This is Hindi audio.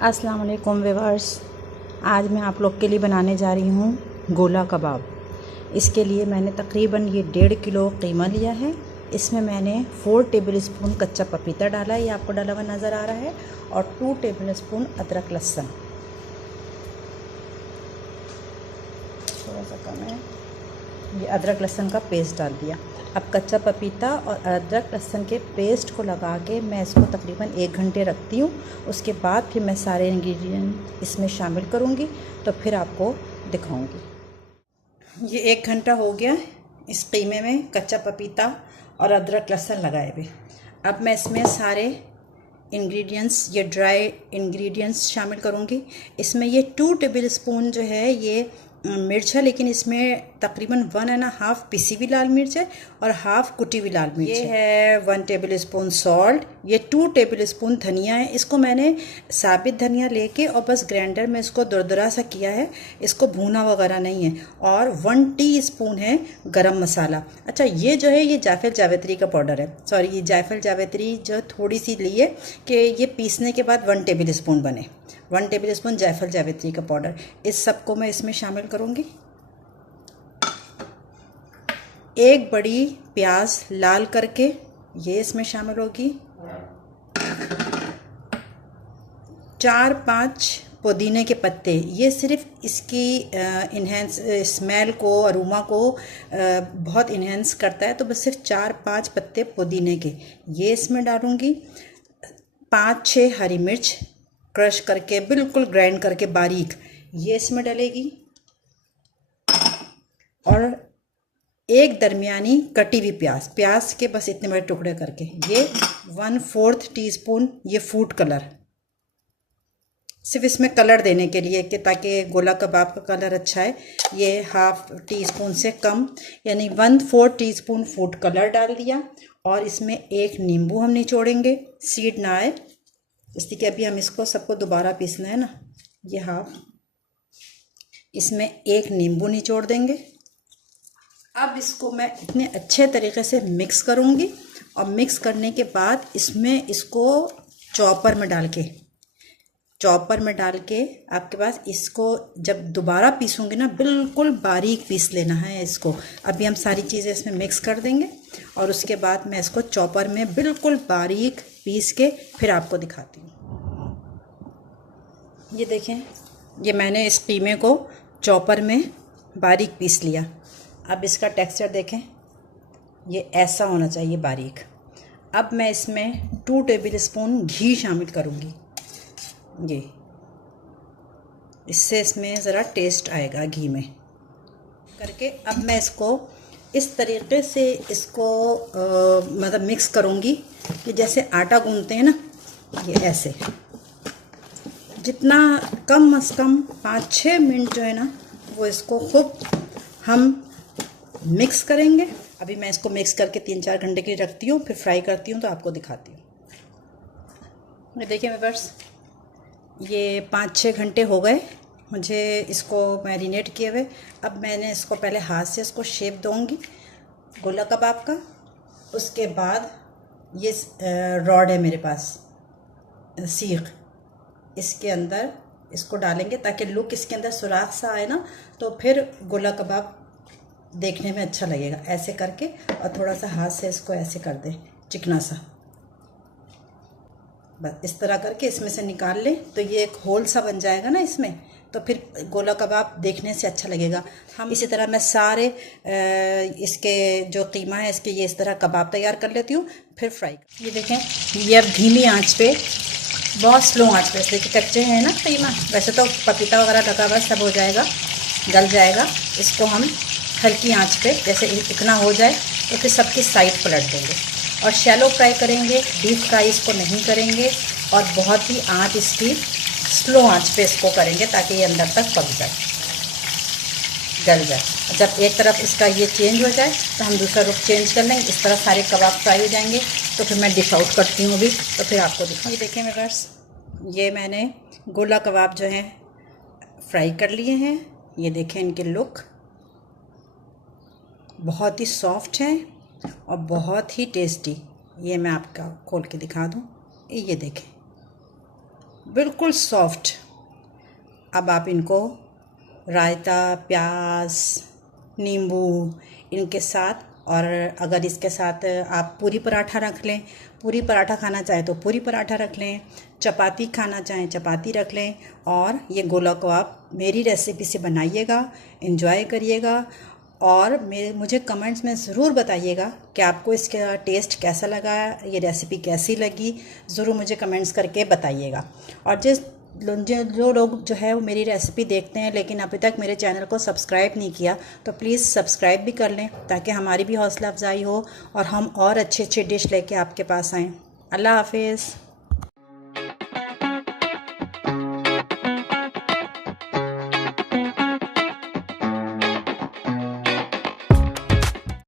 अस्सलाम वालेकुम व्यूअर्स। आज मैं आप लोग के लिए बनाने जा रही हूँ गोला कबाब। इसके लिए मैंने तकरीबन ये 1.5 किलो कीमा लिया है। इसमें मैंने 4 टेबलस्पून कच्चा पपीता डाला है, ये आपको डाला हुआ नज़र आ रहा है, और 2 टेबलस्पून अदरक लहसुन, थोड़ा सा कम है, ये अदरक लहसुन का पेस्ट डाल दिया। अब कच्चा पपीता और अदरक लहसुन के पेस्ट को लगा के मैं इसको तकरीबन 1 घंटे रखती हूँ। उसके बाद फिर मैं सारे इंग्रेडिएंट इसमें शामिल करूँगी, तो फिर आपको दिखाऊँगी। ये 1 घंटा हो गया इस कीमे में कच्चा पपीता और अदरक लहसुन लगाए हुए। अब मैं इसमें सारे इंग्रेडिएंट्स, ये ड्राई इंग्रेडिएंट्स शामिल करूँगी। इसमें ये 2 टेबलस्पून जो है ये मिर्च है, लेकिन इसमें तकरीबन 1.5 पिसी हुई लाल मिर्च है और हाफ कुटी हुई लाल मिर्च है। 1 टेबलस्पून सॉल्ट, ये 2 टेबलस्पून धनिया है। इसको मैंने साबित धनिया लेके और बस ग्राइंडर में इसको दरदरा सा किया है, इसको भूना वगैरह नहीं है। और 1 टीस्पून है गरम मसाला। अच्छा, ये जो है ये जायफल जावित्री का पाउडर है, सॉरी ये जायफल जावित्री जो थोड़ी सी ली है कि ये पीसने के बाद 1 टेबलस्पून बने। 1 टेबलस्पून जायफल जावित्री का पाउडर, इस सब को मैं इसमें शामिल करूँगी। 1 बड़ी प्याज लाल करके ये इसमें शामिल होगी। 4-5 पुदीने के पत्ते, ये सिर्फ इसकी इन्हेंस स्मेल को, अरोमा को बहुत इन्हेंस करता है, तो बस सिर्फ 4-5 पत्ते पुदीने के ये इसमें डालूँगी। 5-6 हरी मिर्च क्रश करके, बिल्कुल ग्राइंड करके बारीक, ये इसमें डलेगी। और 1 दरमियानी कटी हुई प्याज के बस इतने बड़े टुकड़े करके, ये 1/4 टीस्पून ये फूड कलर, सिर्फ इसमें कलर देने के लिए कि ताकि गोला कबाब का कलर अच्छा है। ये 1/2 टीस्पून से कम यानी 1/4 टीस्पून फूड कलर डाल दिया। और इसमें 1 नींबू हम निचोड़ेंगे, सीड ना आए, इसलिए कि अभी हम इसको सबको दोबारा पीसना है ना। ये 1/2, इसमें 1 नींबू निचोड़ देंगे। अब इसको मैं इतने अच्छे तरीके से मिक्स करूँगी, और मिक्स करने के बाद इसमें इसको चॉपर में डाल के आपके पास इसको जब दोबारा पीसूँगी ना, बिल्कुल बारीक पीस लेना है इसको। अभी हम सारी चीज़ें इसमें मिक्स कर देंगे और उसके बाद मैं इसको चॉपर में बिल्कुल बारीक पीस के फिर आपको दिखाती हूँ। ये देखें, ये मैंने इस कीमे को चॉपर में बारीक पीस लिया। अब इसका टेक्सचर देखें, ये ऐसा होना चाहिए बारीक। अब मैं इसमें 2 टेबलस्पून घी शामिल करूँगी, ये इससे इसमें ज़रा टेस्ट आएगा घी में करके। अब मैं इसको इस तरीके से इसको मतलब मिक्स करूँगी कि जैसे आटा गूंथते हैं ना, ये ऐसे, जितना कम से कम 5-6 मिनट जो है ना, वो इसको खूब हम मिक्स करेंगे। अभी मैं इसको मिक्स करके 3-4 घंटे के लिए रखती हूँ, फिर फ्राई करती हूँ तो आपको दिखाती हूँ। ये देखिए व्यूअर्स, ये 5-6 घंटे हो गए मुझे इसको मैरिनेट किए हुए। अब मैंने इसको पहले हाथ से इसको शेप दूँगी गोला कबाब का। उसके बाद ये रॉड है मेरे पास, सीख, इसके अंदर इसको डालेंगे ताकि लुक इसके अंदर सुराख सा आए ना, तो फिर गोला कबाब देखने में अच्छा लगेगा। ऐसे करके और थोड़ा सा हाथ से इसको ऐसे कर दें चिकना सा, बस इस तरह करके इसमें से निकाल लें, तो ये एक होल सा बन जाएगा ना इसमें, तो फिर गोला कबाब देखने से अच्छा लगेगा। हम इसी तरह मैं सारे इसके जो कीमा है इसके ये इस तरह कबाब तैयार कर लेती हूँ, फिर फ्राई। ये देखें, ये अब धीमी आंच पे, बहुत स्लो आंच पे, देखिए कच्चे हैं ना कीमा, वैसे तो पपीता वगैरह लगा हुआ सब हो जाएगा, गल जाएगा। इसको हम हल्की आंच पे जैसे इतना हो जाए तो फिर सबकी साइड पलट देंगे और शैलो फ्राई करेंगे, डीप फ्राई इसको नहीं करेंगे। और बहुत ही आंच इसकी स्लो आंच पे इसको करेंगे ताकि ये अंदर तक पक जाए, गल जाए। जब एक तरफ इसका ये चेंज हो जाए तो हम दूसरा रुख चेंज कर लेंगे। इस तरह सारे कबाब फ्राई हो जाएंगे तो फिर मैं डिश आउट करती हूँ अभी, तो फिर आपको दिखाऊँ। ये देखें मेरे पास, ये मैंने गोला कबाब जो हैं फ्राई कर लिए हैं। ये देखें इनके लुक, बहुत ही सॉफ्ट हैं और बहुत ही टेस्टी। ये मैं आपका खोल के दिखा दूँ, ये देखें, बिल्कुल सॉफ्ट। अब आप इनको रायता, प्याज, नींबू इनके साथ, और अगर इसके साथ आप पूरी पराठा रख लें, पूरी पराठा खाना चाहें तो पूरी पराठा रख लें, चपाती खाना चाहें चपाती रख लें, और ये गोला को आप मेरी रेसिपी से बनाइएगा, एंजॉय करिएगा, और मुझे कमेंट्स में ज़रूर बताइएगा कि आपको इसका टेस्ट कैसा लगा, ये रेसिपी कैसी लगी, ज़रूर मुझे कमेंट्स करके बताइएगा। और जो लोग जो है वो मेरी रेसिपी देखते हैं लेकिन अभी तक मेरे चैनल को सब्सक्राइब नहीं किया, तो प्लीज़ सब्सक्राइब भी कर लें ताकि हमारी भी हौसला अफजाई हो और हम और अच्छे अच्छे डिश लेके आपके पास आएँ। अल्लाह हाफिज़।